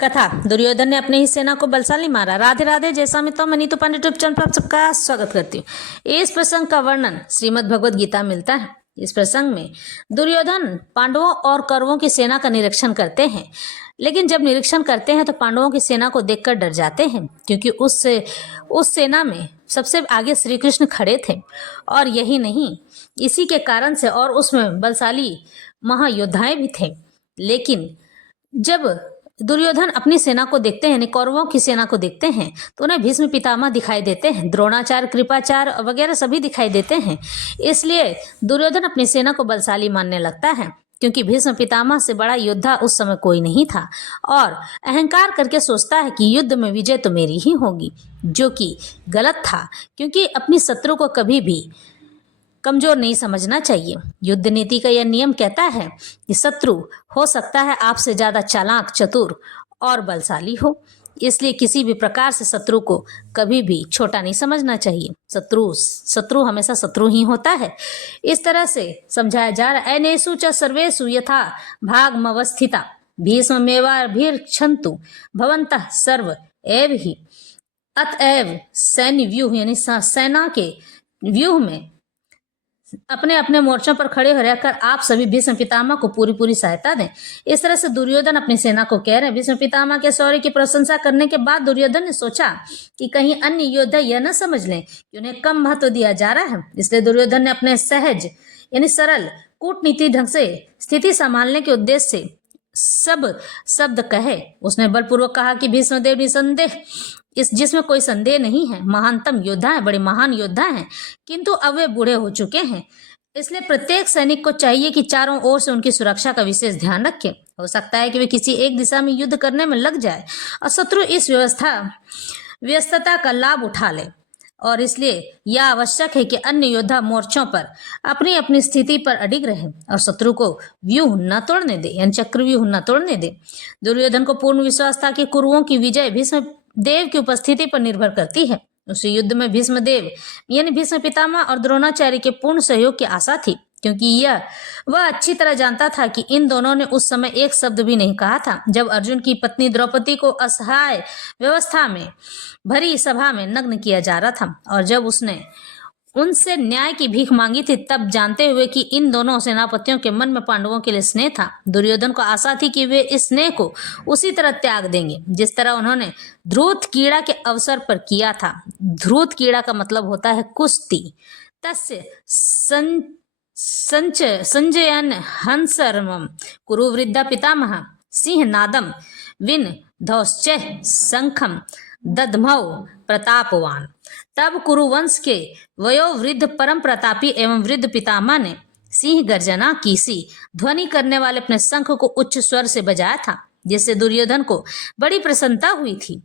कथा दुर्योधन ने अपनी ही सेना को बलशाली मारा। राधे राधे, जैसा मित्रों मैं नीतू पांडे यूट्यूब चैनल पर आप सबका स्वागत करती हूँ। इस प्रसंग का वर्णन श्रीमद् भगवद गीता में मिलता है। इस प्रसंग में दुर्योधन पांडवों और कौरवों की सेना का निरीक्षण करते हैं, लेकिन जब निरीक्षण करते हैं तो पांडवों की सेना को देखकर डर जाते हैं, क्योंकि उस सेना में सबसे आगे श्री कृष्ण खड़े थे। और यही नहीं, इसी के कारण से और उसमें बलशाली महायोद्धाएं भी थे। लेकिन जब दुर्योधन अपनी सेना को देखते हैं, यानी कौरवों की सेना को देखते हैं, तो उन्हें भीष्म पितामह दिखाई देते हैं, द्रोणाचार्य, कृपाचार्य वगैरह सभी दिखाई देते हैं। इसलिए दुर्योधन अपनी सेना को बलशाली मानने लगता है, क्योंकि भीष्म पितामह से बड़ा योद्धा उस समय कोई नहीं था। और अहंकार करके सोचता है कि युद्ध में विजय तो मेरी ही होगी, जो कि गलत था, क्योंकि अपनी शत्रु को कभी भी कमजोर नहीं समझना चाहिए। युद्ध नीति का यह नियम कहता है कि शत्रु हो सकता है आपसे ज्यादा चालाक, चतुर और बलशाली हो, इसलिए किसी भी प्रकार से शत्रु को कभी भी छोटा नहीं समझना चाहिए। शत्रु हमेशा शत्रु ही होता है। इस तरह से समझाया जा रहा है। अनेषु च सर्वेषु यथा भागमवस्थिता भीष्ममेवाभिर्क्षन्तु भवन्तः सर्व एव ही। अतएव सैन्य व्यूह यानी सेना के व्यूह में अपने अपने मोर्चों पर खड़े हो रहकर आप सभी भीष्म पितामह को पूरी सहायता दें। इस तरह से दुर्योधन अपनी सेना को कह रहे हैं। भीष्म पितामह के शौर्य की प्रशंसा करने के बाद दुर्योधन ने सोचा कि कहीं अन्य योद्धा यह न समझ लें कि उन्हें कम महत्व दिया जा रहा है। इसलिए दुर्योधन ने अपने सहज यानी सरल कूटनीति ढंग से स्थिति संभालने के उद्देश्य से सब शब्द कहे। उसने बलपूर्वक कहा कि भीष्मदेव निसंदेह जिसमें कोई संदेह नहीं है, महानतम योद्धा है, बड़े महान योद्धा हैं, किंतु अब वे बूढ़े हो चुके हैं। इसलिए प्रत्येक सैनिक को चाहिए कि चारों ओर से उनकी सुरक्षा का विशेष ध्यान रखे। हो सकता है कि वे किसी एक दिशा में युद्ध करने में लग जाए और शत्रु इस व्यस्तता का लाभ उठा ले, और इसलिए यह आवश्यक है कि अन्य योद्धा मोर्चों पर अपनी अपनी स्थिति पर अडिग रहे और शत्रु को व्यूह न तोड़ने दे, यानी चक्रव्यूह न तोड़ने दे। दुर्योधन को पूर्ण विश्वास था कि कुरुओं की विजय भीष्म देव की उपस्थिति पर निर्भर करती है। उस युद्ध में भीष्मदेव यानी भीष्म पितामह और द्रोणाचार्य के पूर्ण सहयोग की आशा थी, क्योंकि वह अच्छी तरह जानता था कि इन दोनों ने उस समय एक शब्द भी नहीं कहा था, जब अर्जुन की पत्नी द्रौपदी को असहाय व्यवस्था में भरी सभा में नग्न किया जा रहा था। और जब उसने उनसे न्याय की भीख मांगी थी, तब जानते हुए कि इन दोनों सेनापतियों के मन में पांडवों के लिए स्नेह था, दुर्योधन को आशा थी कि वे इस स्नेह को उसी तरह त्याग देंगे जिस तरह उन्होंने ध्रुत कीड़ा के अवसर पर किया था। ध्रुत कीड़ा का मतलब होता है कुश्ती। तस्य संजयन हंसरमम कुरु वृद्धा पितामह सिंह नादम विन धौश्चैः शंखम दधमौ प्रतापवान। तब कुरुवंश के वयोवृद्ध परम प्रतापी एवं वृद्ध पितामह ने सिंह गर्जना की सी ध्वनि करने वाले अपने शंख को उच्च स्वर से बजाया था, जिससे दुर्योधन को बड़ी प्रसन्नता हुई थी।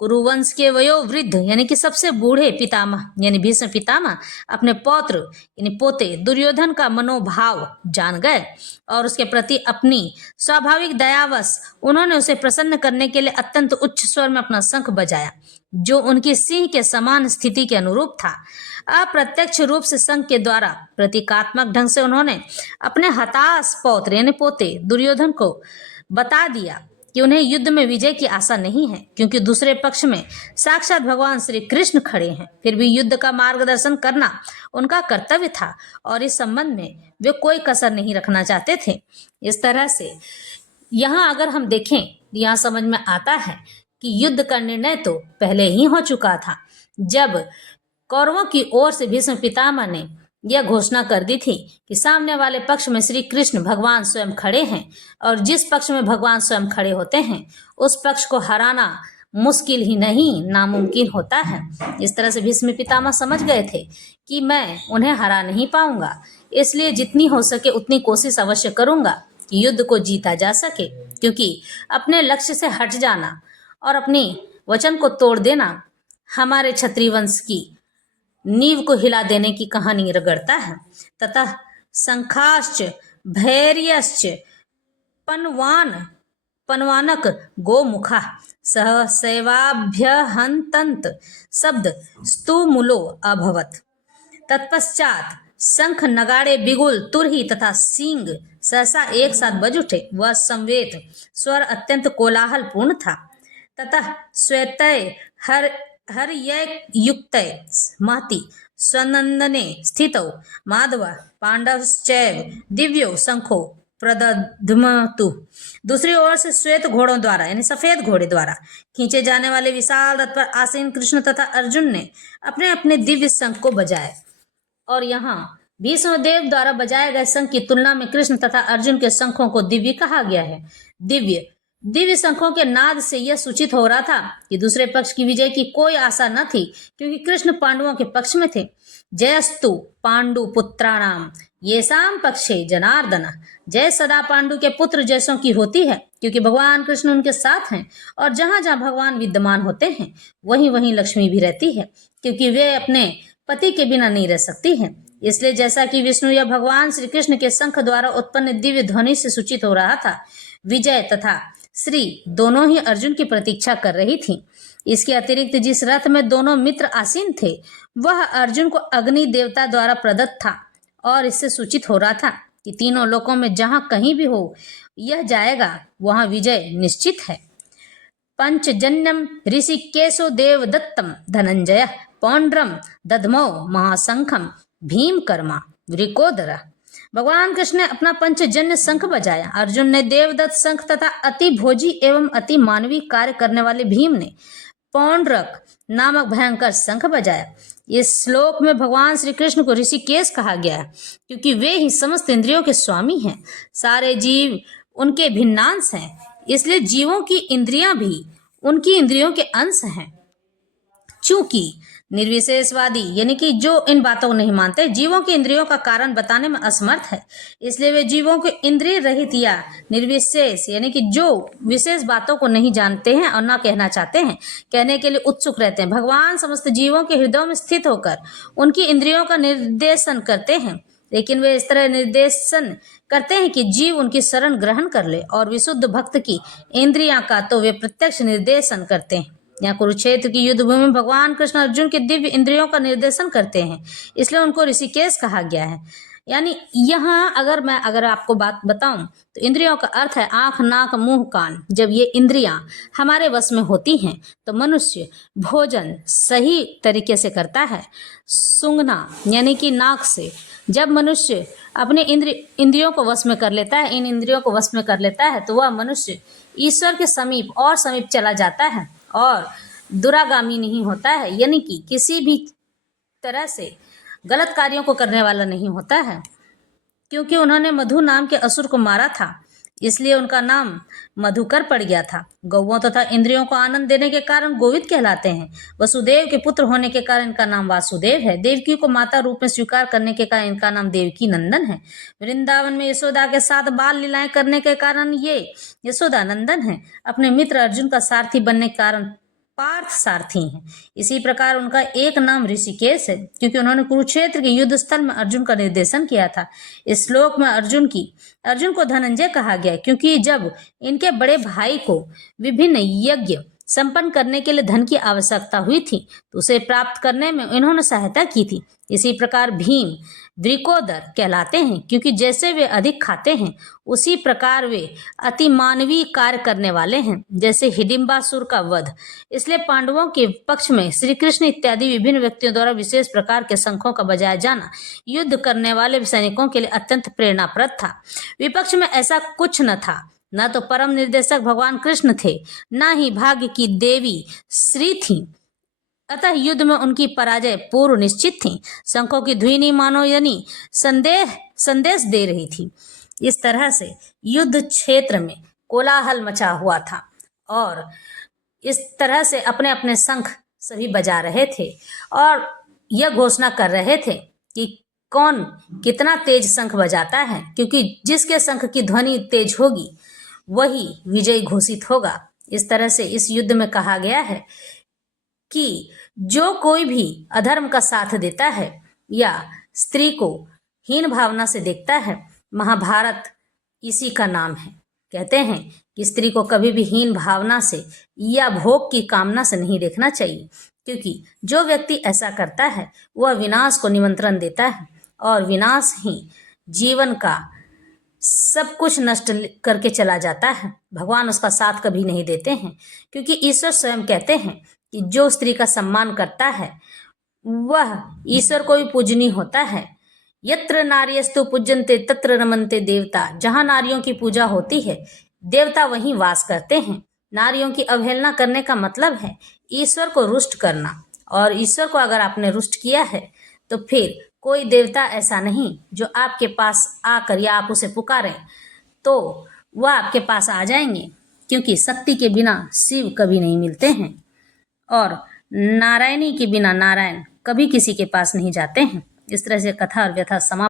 कुरुवंश के वयोवृद्ध यानी कि सबसे बूढ़े पितामह यानी भीष्म पितामह अपने पौत्र यानी पोते दुर्योधन का मनोभाव जान गए और उसके प्रति अपनी स्वाभाविक दयावश उन्होंने उसे प्रसन्न करने के लिए अत्यंत उच्च स्वर में अपना शंख बजाया, जो उनकी सिंह के समान स्थिति के अनुरूप था। अप्रत्यक्ष रूप से शंख के द्वारा प्रतीकात्मक ढंग से उन्होंने अपने हताश पौत्र यानी पोते दुर्योधन को बता दिया कि उन्हें युद्ध में विजय की आशा नहीं है, क्योंकि दूसरे पक्ष में साक्षात भगवान श्री कृष्ण खड़े हैं। फिर भी युद्ध का मार्गदर्शन करना उनका कर्तव्य था और इस संबंध में वे कोई कसर नहीं रखना चाहते थे। इस तरह से यहाँ अगर हम देखें, यहाँ समझ में आता है कि युद्ध का निर्णय तो पहले ही हो चुका था, जब कौरवों की ओर से भीष्म पितामह ने यह घोषणा कर दी थी कि सामने वाले पक्ष में श्री कृष्ण भगवान स्वयं खड़े हैं और जिस पक्ष में भगवान स्वयं खड़े होते हैं उस पक्ष को हराना मुश्किल ही नहीं नामुमकिन होता है। इस तरह से भीष्म पितामह समझ गए थे कि मैं उन्हें हरा नहीं पाऊंगा, इसलिए जितनी हो सके उतनी कोशिश अवश्य करूंगा कि युद्ध को जीता जा सके, क्योंकि अपने लक्ष्य से हट जाना और अपनी वचन को तोड़ देना हमारे क्षत्रिय वंश की नींव को हिला देने की कहानी रगड़ता है। तथा शंखाश्च भैर्यश्च पनवानक गोमुखा सहसैवाभ्यहंतंत शब्द स्तुमूलो अभवत। तत्पश्चात शंख नगाड़े बिगुल तुरही तथा सींग सहसा एक साथ बज उठे। वह संवेत स्वर अत्यंत कोलाहल पूर्ण था तथा श्वेतय हर युक्त महति स्वनंदने स्थितौ माधव पांडवश्चैव दिव्यो शंखो प्रदध्मतु। दूसरी ओर से श्वेत घोड़ों द्वारा यानी सफेद घोड़े द्वारा खींचे जाने वाले विशाल रथ पर आसीन कृष्ण तथा अर्जुन ने अपने अपने दिव्य शंख को बजाए। और यहाँ भीष्मदेव द्वारा बजाए गए शंख की तुलना में कृष्ण तथा अर्जुन के शंखों को दिव्य कहा गया है। दिव्य शंखों के नाद से यह सूचित हो रहा था कि दूसरे पक्ष की विजय की कोई आशा न थी, क्योंकि कृष्ण पांडवों के पक्ष में थे। जयस्तु पांडु पुत्राणाम येषाम पक्षे जनार्दन। जय सदा पांडु के पुत्र जैसों की होती है, क्योंकि भगवान कृष्ण उनके साथ हैं, और जहां जहां भगवान विद्यमान होते हैं वहीं वहीं लक्ष्मी भी रहती है, क्योंकि वे अपने पति के बिना नहीं रह सकती हैं। इसलिए जैसा कि विष्णु या भगवान श्री कृष्ण के शंख द्वारा उत्पन्न दिव्य ध्वनि से सूचित हो रहा था, विजय तथा श्री दोनों ही अर्जुन की प्रतीक्षा कर रही थी। इसके अतिरिक्त जिस रथ में दोनों मित्र आसीन थे वह अर्जुन को अग्नि देवता द्वारा प्रदत्त था, और इससे सूचित हो रहा था कि तीनों लोकों में जहां कहीं भी हो यह जाएगा वहां विजय निश्चित है। पंचजन्यम ऋषिकेशो देवदत्तम धनंजय पौंड्रम दधमौ महाशंखम भीम कर्मा वृकोदर। भगवान कृष्ण ने अपना पंचजन्य शंख बजाया। अर्जुन ने देवदत्त शंख तथा अति भोजी एवं अति मानवीय कार्य करने वाले भीम ने पौंड्रक नामक भयंकर शंख बजाया। इस श्लोक में भगवान श्री कृष्ण को ऋषिकेश कहा गया है, क्योंकि वे ही समस्त इंद्रियों के स्वामी हैं। सारे जीव उनके भिन्नांश हैं, इसलिए जीवों की इंद्रियां भी उनकी इंद्रियों के अंश हैं। चूंकि निर्विशेषवादी यानी कि जो इन बातों को नहीं मानते, जीवों की इंद्रियों का कारण बताने में असमर्थ है, इसलिए वे जीवों के इंद्रिय रहित या निर्विशेष यानी कि जो विशेष बातों को नहीं जानते हैं और ना कहना चाहते हैं, कहने के लिए उत्सुक रहते हैं। भगवान समस्त जीवों के हृदयों में स्थित होकर उनकी इंद्रियों का निर्देशन करते हैं, लेकिन वे इस तरह निर्देशन करते हैं कि जीव उनकी शरण ग्रहण कर ले, और विशुद्ध भक्त की इंद्रियां का तो वे प्रत्यक्ष निर्देशन करते हैं। यहाँ कुरुक्षेत्र की युद्ध भूमि में भगवान कृष्ण अर्जुन के दिव्य इंद्रियों का निर्देशन करते हैं, इसलिए उनको ऋषिकेश कहा गया है। यानी यहाँ अगर आपको बात बताऊं तो इंद्रियों का अर्थ है आंख, नाक, मुंह, कान। जब ये इंद्रियां हमारे वश में होती हैं तो मनुष्य भोजन सही तरीके से करता है। सूंघना यानी कि नाक से जब मनुष्य अपने इंद्रियों को वश में कर लेता है, इन इंद्रियों को वश में कर लेता है, तो वह मनुष्य ईश्वर के समीप और समीप चला जाता है और दुरागामी नहीं होता है, यानी कि किसी भी तरह से गलत कार्यों को करने वाला नहीं होता है। क्योंकि उन्होंने मधु नाम के असुर को मारा था, इसलिए उनका नाम मधुकर पड़ गया था। गौओं तथा इंद्रियों को आनंद देने के कारण गोविंद कहलाते हैं। वसुदेव के पुत्र होने के कारण इनका नाम वासुदेव है। देवकी को माता रूप में स्वीकार करने के कारण इनका नाम देवकी नंदन है। वृंदावन में यशोदा के साथ बाल लीलाएं करने के कारण ये यशोदा नंदन है। अपने मित्र अर्जुन का सारथी बनने के कारण पार्थ सारथी हैं। इसी प्रकार उनका एक नाम ऋषिकेश है, क्योंकि उन्होंने कुरुक्षेत्र के युद्ध स्थल में अर्जुन का निर्देशन किया था। इस श्लोक में अर्जुन को धनंजय कहा गया, क्योंकि जब इनके बड़े भाई को विभिन्न यज्ञ संपन्न करने के लिए धन की आवश्यकता हुई थी तो उसे प्राप्त करने में इन्होंने सहायता की थी। इसी प्रकार भीम वृकोदर कहलाते हैं, क्योंकि जैसे वे अधिक खाते हैं उसी प्रकार वे अति मानवीय कार्य करने वाले हैं, जैसे हिडिंबासुर का वध। इसलिए पांडवों के पक्ष में श्री कृष्ण इत्यादि विभिन्न व्यक्तियों द्वारा विशेष प्रकार के शंखों का बजाया जाना युद्ध करने वाले सैनिकों के लिए अत्यंत प्रेरणाप्रद था। विपक्ष में ऐसा कुछ न था, न तो परम निर्देशक भगवान कृष्ण थे, न ही भाग्य की देवी श्री थी। अतः युद्ध में उनकी पराजय पूर्व निश्चित थी। शंखों की ध्वनि मानो यानी संदेश दे रही थी। इस तरह से युद्ध क्षेत्र में कोलाहल मचा हुआ था और इस तरह से अपने अपने शंख सभी बजा रहे थे और यह घोषणा कर रहे थे कि कौन कितना तेज शंख बजाता है, क्योंकि जिसके शंख की ध्वनि तेज होगी वही विजयी घोषित होगा। इस तरह से इस युद्ध में कहा गया है कि जो कोई भी अधर्म का साथ देता है या स्त्री को हीन भावना से देखता है, महाभारत इसी का नाम है। कहते हैं कि स्त्री को कभी भी हीन भावना से या भोग की कामना से नहीं देखना चाहिए, क्योंकि जो व्यक्ति ऐसा करता है वह विनाश को निमंत्रण देता है और विनाश ही जीवन का सब कुछ नष्ट करके चला जाता है। भगवान उसका साथ कभी नहीं देते हैं, क्योंकि ईश्वर स्वयं कहते हैं कि जो स्त्री का सम्मान करता है वह ईश्वर को भी पूजनीय होता है। यत्र नार्यस्तु पूज्यन्ते तत्र रमन्ते देवता। जहाँ नारियों की पूजा होती है देवता वहीं वास करते हैं। नारियों की अवहेलना करने का मतलब है ईश्वर को रुष्ट करना, और ईश्वर को अगर आपने रुष्ट किया है तो फिर कोई देवता ऐसा नहीं जो आपके पास आकर या आप उसे पुकारें तो वह आपके पास आ जाएंगे, क्योंकि शक्ति के बिना शिव कभी नहीं मिलते हैं और नारायणी के बिना नारायण कभी किसी के पास नहीं जाते हैं। इस तरह से कथा और व्यथा समाप्त।